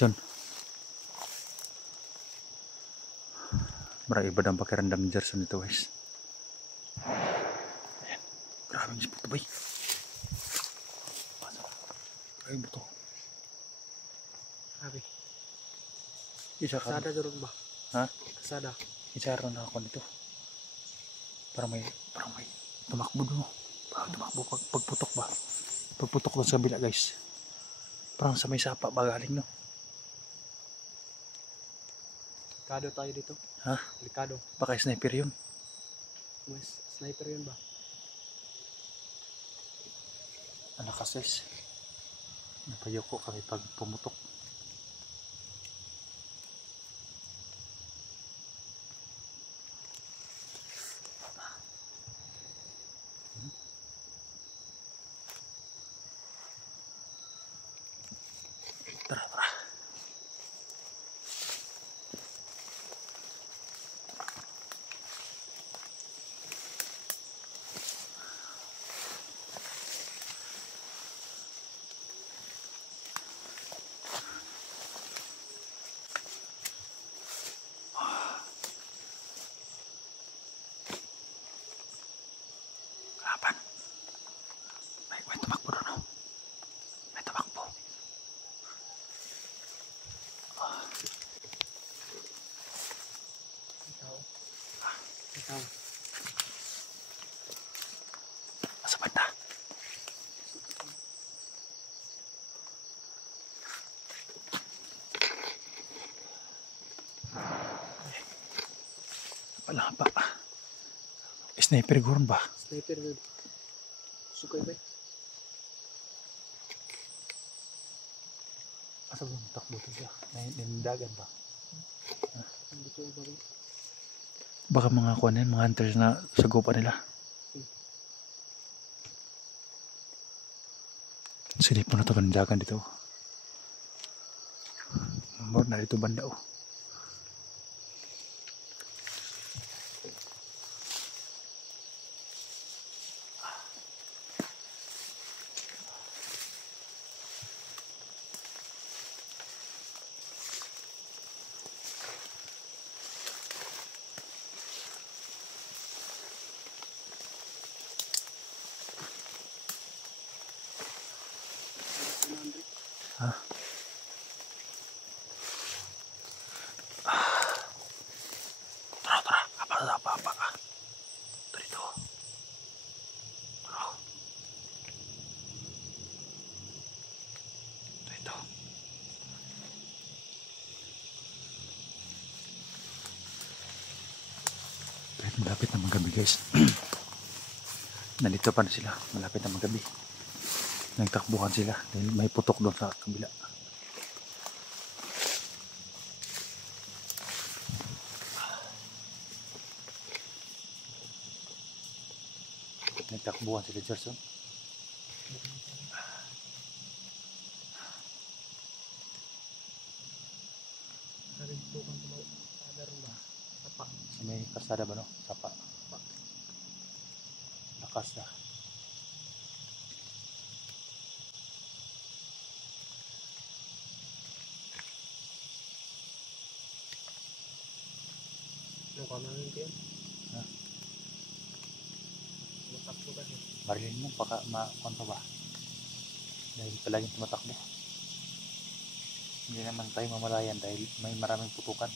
Gerson. Marang iba ang pakiramdam ni Gerson ito guys. Ayan. Grabe yung buto bay. Grabe yung buto. Grabe. Isa ka. Kasada doon ba? Ha? Kasada. Isa rin ako nito. Parang may tumakbo doon. Parang tumakbo pagputok ba? Pagputok doon sa kabila guys. Parang sa may sapa ba galing no? Delikado tayo dito. Ha? Delikado. Baka sniper yun. Mas sniper yun ba? Ano kases? Napayoko kami pag pumutok. Tara, tara. Kalaban. May tumakbo doon oh. May tumakbo. Ikaw. Ikaw. Sa banda. Wala pa. Sniper gurun ba? Sniper yun. Sukay ba? Asa ba takbo to siya? Nanindagan ba? Dito ba ba? Baka mga kuan yan, mga hunters na sagupan nila. Silip mo na ito kanindagan dito. Na dito banda oh. Ha? Tara, apa ka? Dito. Tara. Dito. Kahit malapit na magabi guys. Nandito pa na sila. Malapit na magabi. Nagtakbuhan sila dahil may putok doon sa kabila. Nagtakbuhan sila Gerson. Sabi dito kang tumaw. Kasada rin ba? Sapa. Sa may kasada ba no? Sapa. Lakas na. Ano ka namin yun? Ha? Matakbo kasi. Marilin mo, baka makonto ba? Dahil palaging tumatakbo. Hindi naman tayo mamalayan dahil may maraming putukan.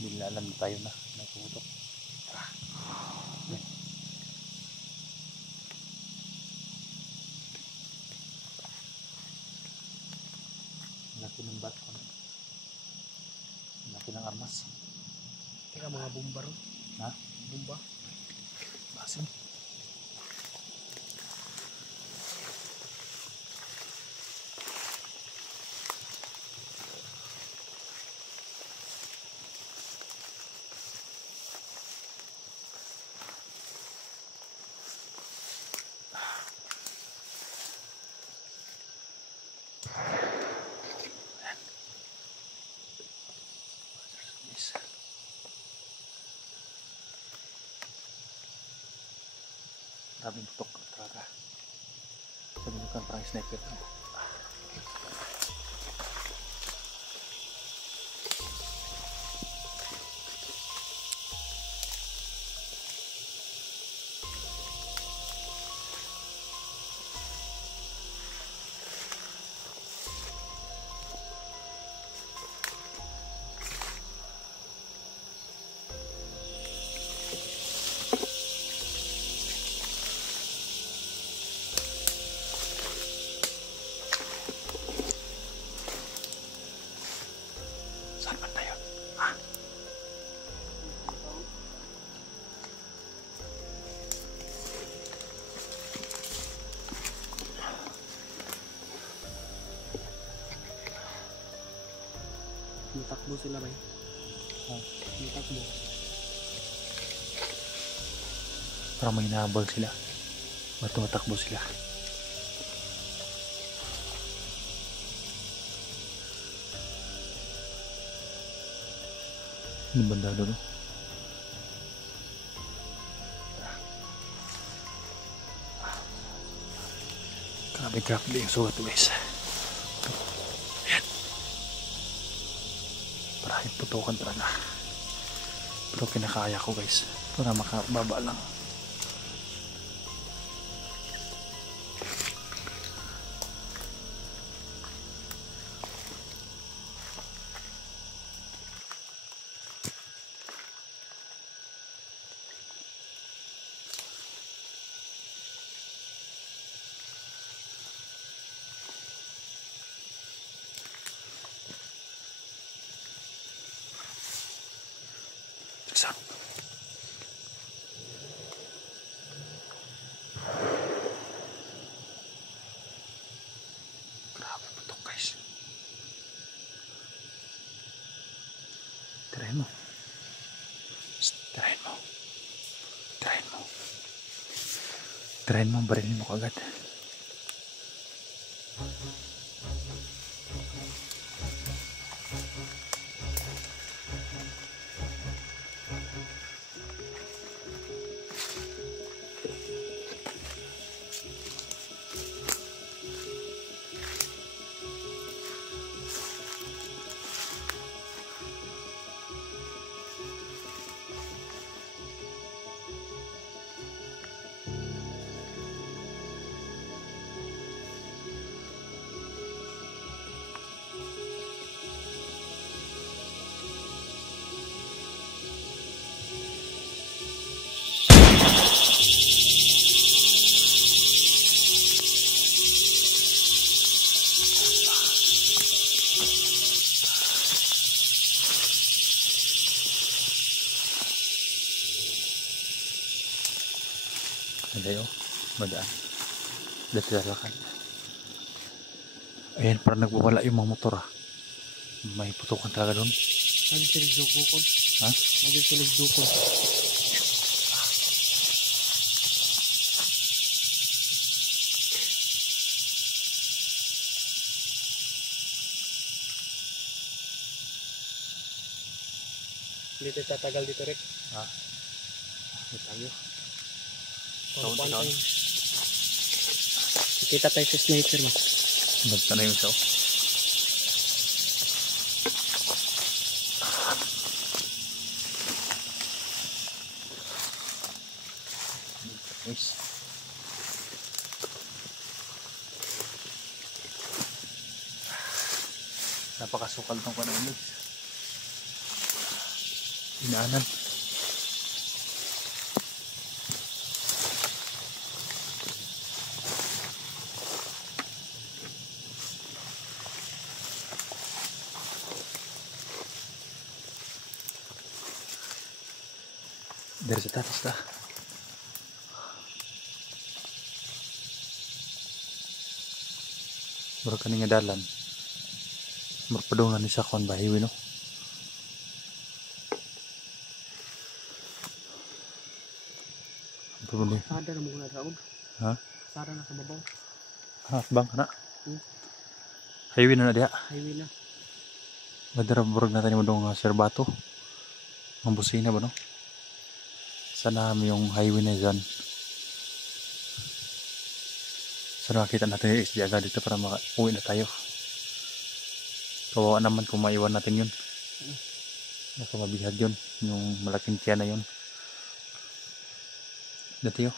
Hindi na alam na tayo na nagpuputok. Laki ng bat ko. Laki ng armas. Teka mga bomba ron. Ha? Bomba. Basin. Maraming putok talaga. Sabi ko kan parang sniper. sila ba? May takbo. Parang may hinahabol sila. Tumatakbo sila. Ano banda doon? Grabe yung sugat guys. Ayan. Parang putukan talaga. Pero kinakaya ko guys. Para makababa lang. Tiksan. Grabe putok guys. Tirahin mo. Tirahin mo. Tirahin mo. Tirahin mo. Barilin mo kagad. Malayo, madaan. Dati lalakan. Ayan, parang nagbawala yung mga motor ah. May putukan talaga doon. Lagi sila dukon. Ha? Lagi sila dukon. Hindi tayo tatagal dito, Rick. Ha? May tayo. Paano tayo? Kita tayo sa sniper mo. Basta na yung isa. Guys. Napakasukal tong kanang guys. Inaanan. Dari sa tatas ta. Mura ka nga dalan. Mura padungan ni sa kon bahiwi no. Apa boleh? Sada na muna raon. Ha? Sada na sa babaw. Ha, bang kana. Highway na dia. Highway na. Madara burog natin mo dong serbato. Ang busina ba no? Sana yung highway na dyan. Sana makita natin yung XD agad dito para uwi na tayo. Kawawa naman kung maiwan natin yun. Baka mabihag yun. Yung malaking tiyan na yun. Dati yun.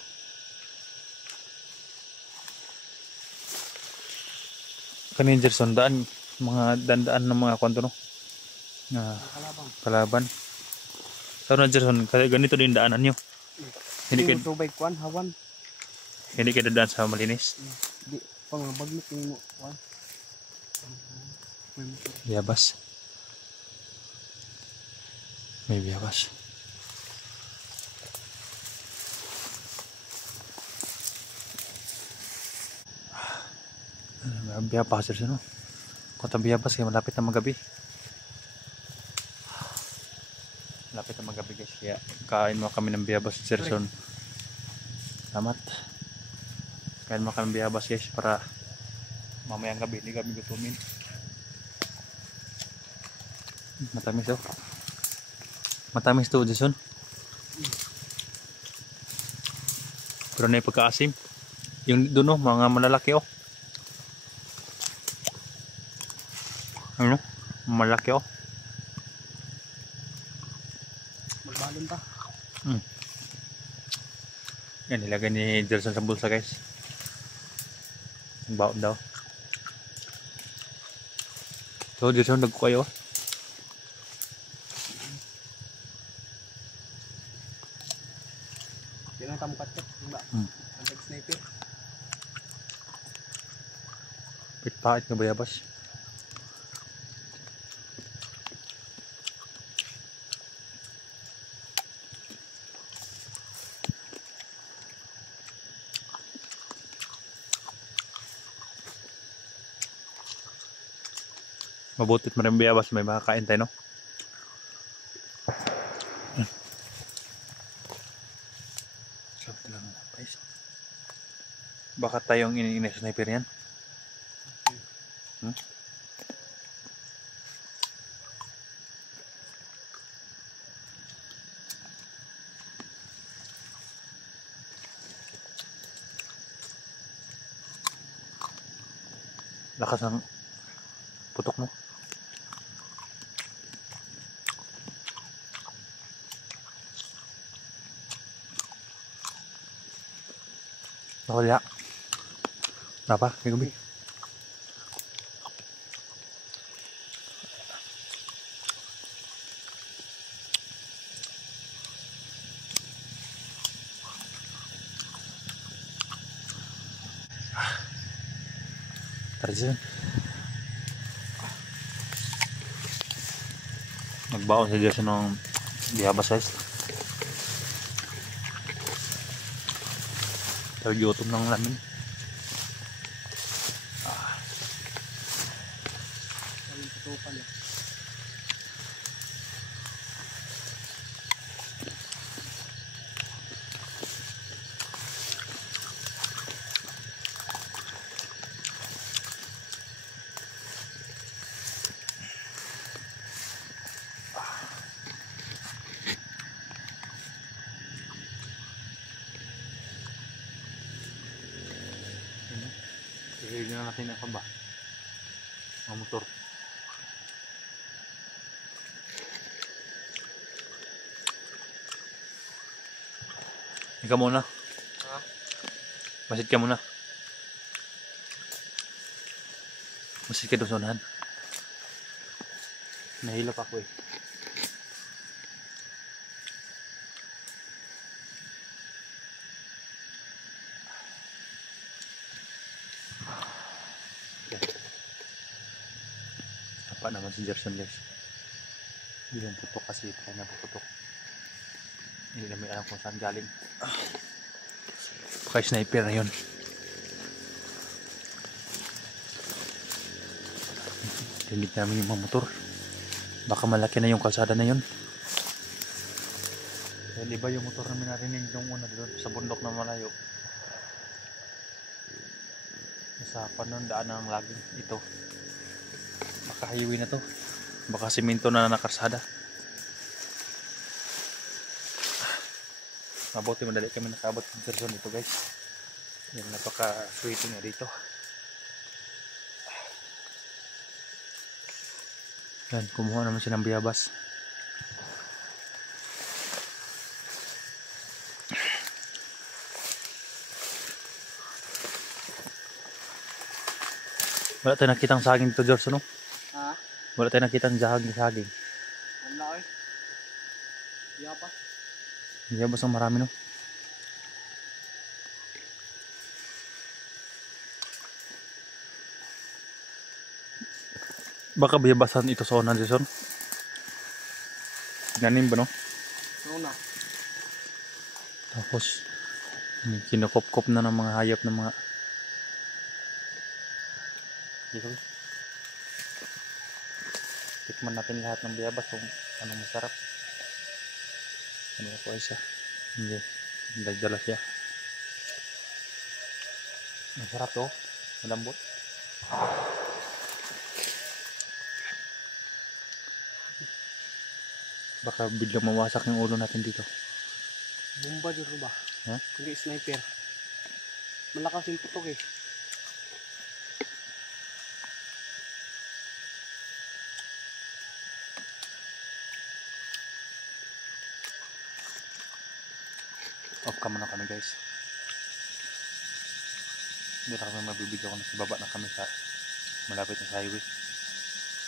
Kanin Jerson, daan. Mga dandaan ng mga kwanto no? Kalaban. Sao na Jerson, ganito din daanan nyo. Hindi kayo tubig kuan hawan. Hindi kayo dadaan sa malinis. Di pangabagnik ni mo kuan. Biyabas. May biyabas. May biyabas no. Kota biyabas kaya malapit na magabi. malapit na magabi guys, kaya kain mo kami ng biyabas sa Jerson. Salamat. Kain mo kami ng biyabas guys para mamayang gabi hindi kami gutumin. Matamis oh. Matamis to Jerson. Pero na yung pagkaasim. Yung doon oh, mga malalaki oh. Ano? Malaki oh. Magbalon ta. Yan, nilagay ni Jerson sa bulsa guys. Ang baon daw. So Jerson, nagko kayo. Yan ang tamukatkat. Diba? Ang tag-sniper. Pitpait nga bayabas. Mabutit mo rin bayabas, may makakain tayo no? Sarap talaga guys. Baka tayong ini-sniper yan. Lakas ng putok mo. Wala. Kenapa? Kayak gini. Terjun. Nagbaon sa Diyos ng biyabas guys. Gutom ng lamin. Ang tutupan eh. Hindi na natin ang ba? Ang motor. Ikaw muna. Ha? Masid ka muna. Masid ka doon sa unahan. Nahilap ako eh. Apa naman si Jerson guys. Hindi lang putok kasi kaya napuputok. Hindi na may alam kung saan galing. Kaya sniper na yun. Dinig namin yung mga motor. Baka malaki na yung kalsada na yun. Dahil iba yung motor namin narinig nung una doon sa bundok na malayo. Sa panundaan ng laging ito. Baka highway na to. Baka simento na nakarsada. Mabuti madali kami nakabot ng Jerson dito guys. Yan, napaka-sweeting na dito. Yan, kumuha naman siya ng biyabas. Wala tayong nakitang saging dito Jerson no? Ha? Wala tayong nakitang saging. Wala eh. Biyabas. Biyabas ang marami no? Baka biyabasan ito sa unan Jerson. Ganin ba no? Una. Tapos kinukop-kop na ng mga hayop ng mga dito. Tikman natin lahat ng biyabas kung anong masarap. Kanina po isa. Hindi. Nagdala siya. Masarap to. Malambot. Baka biglang mawasak yung ulo natin dito. Bomba dito ba? Ha? Hindi sniper. Malakas yung putok eh. Off cam muna kami guys. Hindi na kami mabibidyo kung nasa baba na kami sa malapit na sa highway.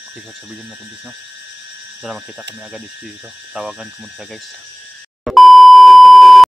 Okay, so sabihin natin this, no? Para makita kami agad dito. Tawagan ko muna siya guys.